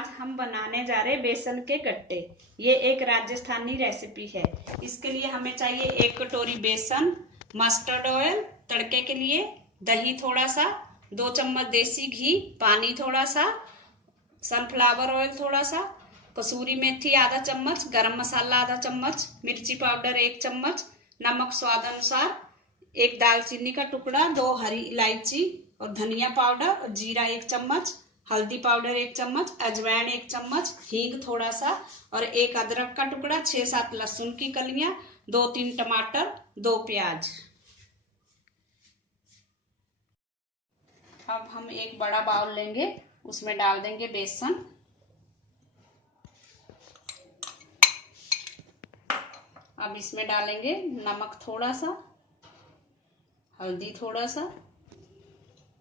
आज हम बनाने जा रहे हैं बेसन के गट्टे। ये एक राजस्थानी रेसिपी है। इसके लिए हमें चाहिए 1 कटोरी बेसन, मस्टर्ड ऑयल तड़के के लिए, दही थोड़ा सा, 2 चम्मच देसी घी, पानी थोड़ा सा, सनफ्लावर ऑयल थोड़ा सा, कसूरी मेथी आधा चम्मच, गरम मसाला आधा चम्मच, मिर्ची पाउडर 1 चम्मच, नमक स्वाद अनुसार, 1 दालचीनी का टुकड़ा, 2 हरी इलायची और धनिया पाउडर और जीरा 1 चम्मच, हल्दी पाउडर 1 चम्मच, अजवाइन 1 चम्मच, हींग थोड़ा सा और 1 अदरक का टुकड़ा, 6-7 लहसुन की कलियां, 2-3 टमाटर, 2 प्याज। अब हम एक बड़ा बाउल लेंगे, उसमें डाल देंगे बेसन। अब इसमें डालेंगे नमक थोड़ा सा, हल्दी थोड़ा सा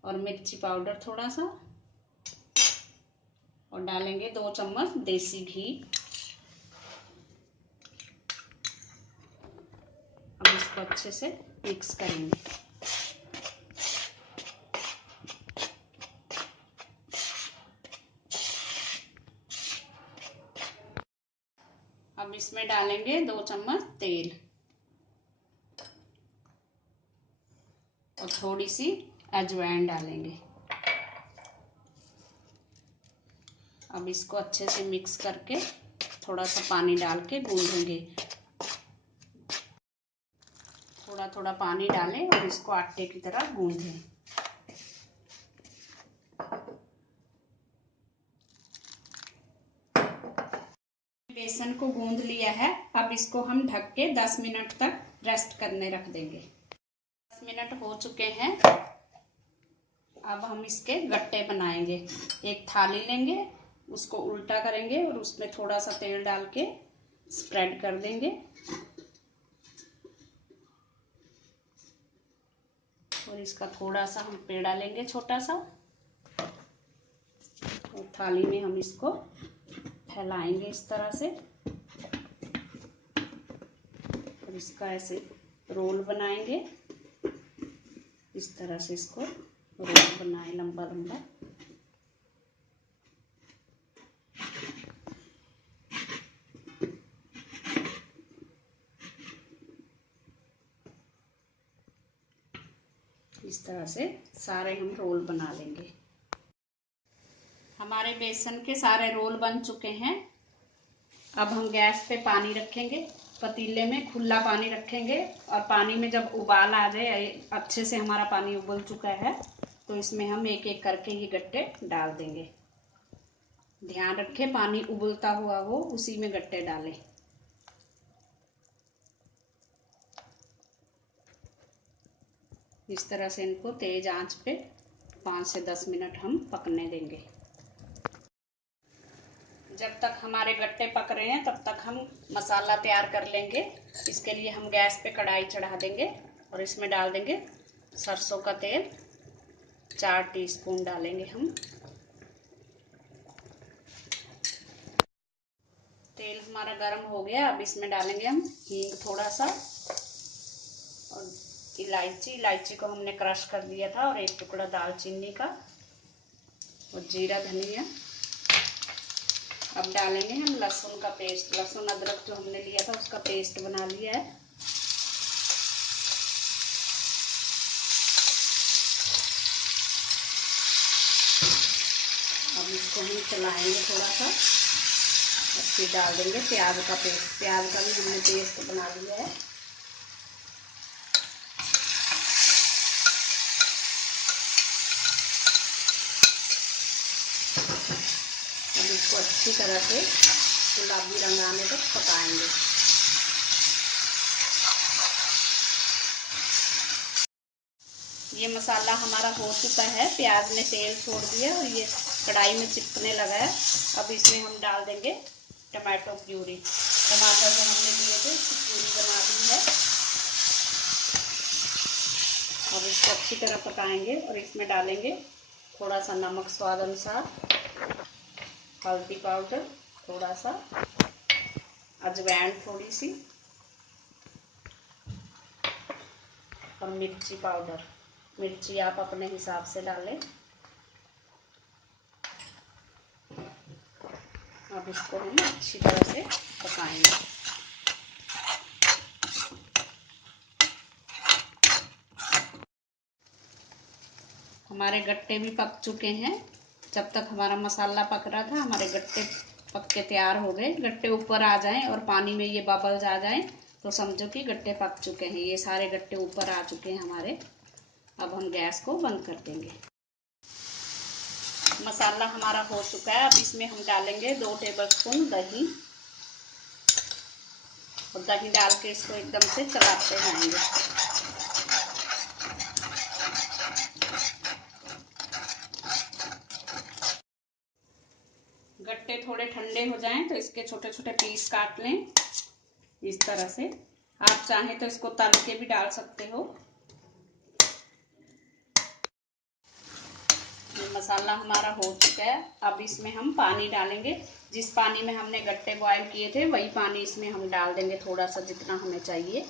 और मिर्ची पाउडर थोड़ा सा और डालेंगे 2 चम्मच देसी घी। अब इसको अच्छे से मिक्स करेंगे। अब इसमें डालेंगे 2 चम्मच तेल और थोड़ी सी अजवाइन डालेंगे। अब इसको अच्छे से मिक्स करके थोड़ा सा पानी डाल के गूंदेंगे। थोड़ा थोड़ा पानी डालें और इसको आटे की तरह गूंदें। बेसन को गूंद लिया है। अब इसको हम ढक के 10 मिनट तक रेस्ट करने रख देंगे। 10 मिनट हो चुके हैं। अब हम इसके गट्टे बनाएंगे। एक थाली लेंगे, उसको उल्टा करेंगे और उसमें थोड़ा सा तेल डाल के स्प्रेड कर देंगे और इसका थोड़ा सा हम पेड़ा लेंगे छोटा सा और थाली में हम इसको फैलाएंगे इस तरह से और इसका ऐसे रोल बनाएंगे। इस तरह से इसको रोल बनाए लंबा लंबा। इस तरह से सारे हम रोल बना लेंगे। हमारे बेसन के सारे रोल बन चुके हैं। अब हम गैस पे पानी रखेंगे, पतीले में खुला पानी रखेंगे और पानी में जब उबाल आ जाए, अच्छे से हमारा पानी उबल चुका है, तो इसमें हम एक एक करके ये गट्टे डाल देंगे। ध्यान रखें पानी उबलता हुआ हो, उसी में गट्टे डालें। इस तरह से इनको तेज आंच पे 5 से 10 मिनट हम पकने देंगे। जब तक हमारे गट्टे पक रहे हैं तब तक हम मसाला तैयार कर लेंगे। इसके लिए हम गैस पे कढ़ाई चढ़ा देंगे और इसमें डाल देंगे सरसों का तेल। 4 टीस्पून डालेंगे हम। तेल हमारा गर्म हो गया। अब इसमें डालेंगे हम हींग थोड़ा सा और इलायची को हमने क्रश कर दिया था और 1 टुकड़ा दालचीनी का और जीरा धनिया। अब डालेंगे हम लहसुन का पेस्ट। लहसुन अदरक जो हमने लिया था उसका पेस्ट बना लिया है। अब इसको हम चलाएंगे थोड़ा सा और फिर डाल देंगे प्याज का पेस्ट। प्याज का भी हमने पेस्ट बना लिया है। अब इसको अच्छी तरह से गुलाबी रंग आने तक पकाएंगे। ये मसाला हमारा हो चुका है। प्याज ने तेल छोड़ दिया और ये कढ़ाई में चिपकने लगा है। अब इसमें हम डाल देंगे टमाटो प्यूरी। टमाटर जो हमने लिए थे उसकी प्यूरी बना दी है। अब इसको अच्छी तरह पकाएंगे और इसमें डालेंगे थोड़ा सा नमक स्वाद अनुसार, हल्दी पाउडर थोड़ा सा, अजवाइन थोड़ी सी और मिर्ची पाउडर। मिर्ची आप अपने हिसाब से डालें। अब इसको हम अच्छी तरह से पकाएंगे। हमारे गट्टे भी पक चुके हैं। जब तक हमारा मसाला पक रहा था हमारे गट्टे पक के तैयार हो गए। गट्टे ऊपर आ जाएं और पानी में ये बबल्स आ जाएं तो समझो कि गट्टे पक चुके हैं। ये सारे गट्टे ऊपर आ चुके हैं हमारे। अब हम गैस को बंद कर देंगे। मसाला हमारा हो चुका है। अब इसमें हम डालेंगे 2 टेबलस्पून दही, और दही डाल के इसको एकदम से चलाते जाएंगे। गट्टे थोड़े ठंडे हो जाएं तो इसके छोटे छोटे पीस काट लें इस तरह से। आप चाहें तो इसको तल के भी डाल सकते हो। मसाला हमारा हो चुका है। अब इसमें हम पानी डालेंगे। जिस पानी में हमने गट्टे बॉयल किए थे वही पानी इसमें हम डाल देंगे, थोड़ा सा जितना हमें चाहिए।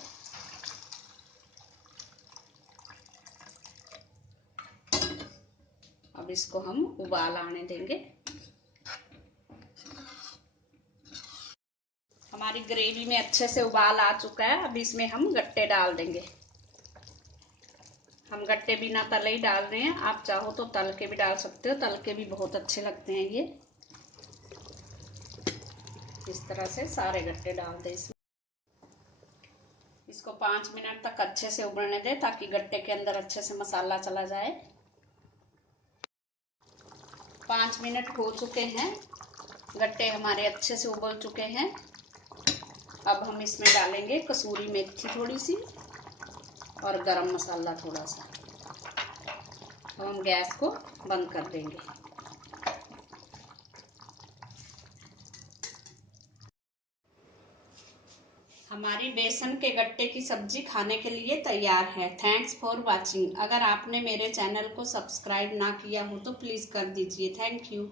अब इसको हम उबाल आने देंगे। हमारी ग्रेवी में अच्छे से उबाल आ चुका है। अब इसमें हम गट्टे डाल देंगे। हम गट्टे बिना तले ही डाल रहे हैं। आप चाहो तो तल के भी डाल सकते हो, तल के भी बहुत अच्छे लगते हैं ये। इस तरह से सारे गट्टे डाल दें इसमें। इसको 5 मिनट तक अच्छे से उबलने दें ताकि गट्टे के अंदर अच्छे से मसाला चला जाए। 5 मिनट हो चुके हैं। गट्टे हमारे अच्छे से उबल चुके हैं। अब हम इसमें डालेंगे कसूरी मेथी थोड़ी सी और गरम मसाला थोड़ा सा। तो हम गैस को बंद कर देंगे। हमारी बेसन के गट्टे की सब्जी खाने के लिए तैयार है। Thanks for watching. अगर आपने मेरे चैनल को सब्सक्राइब ना किया हो तो प्लीज़ कर दीजिए। Thank you.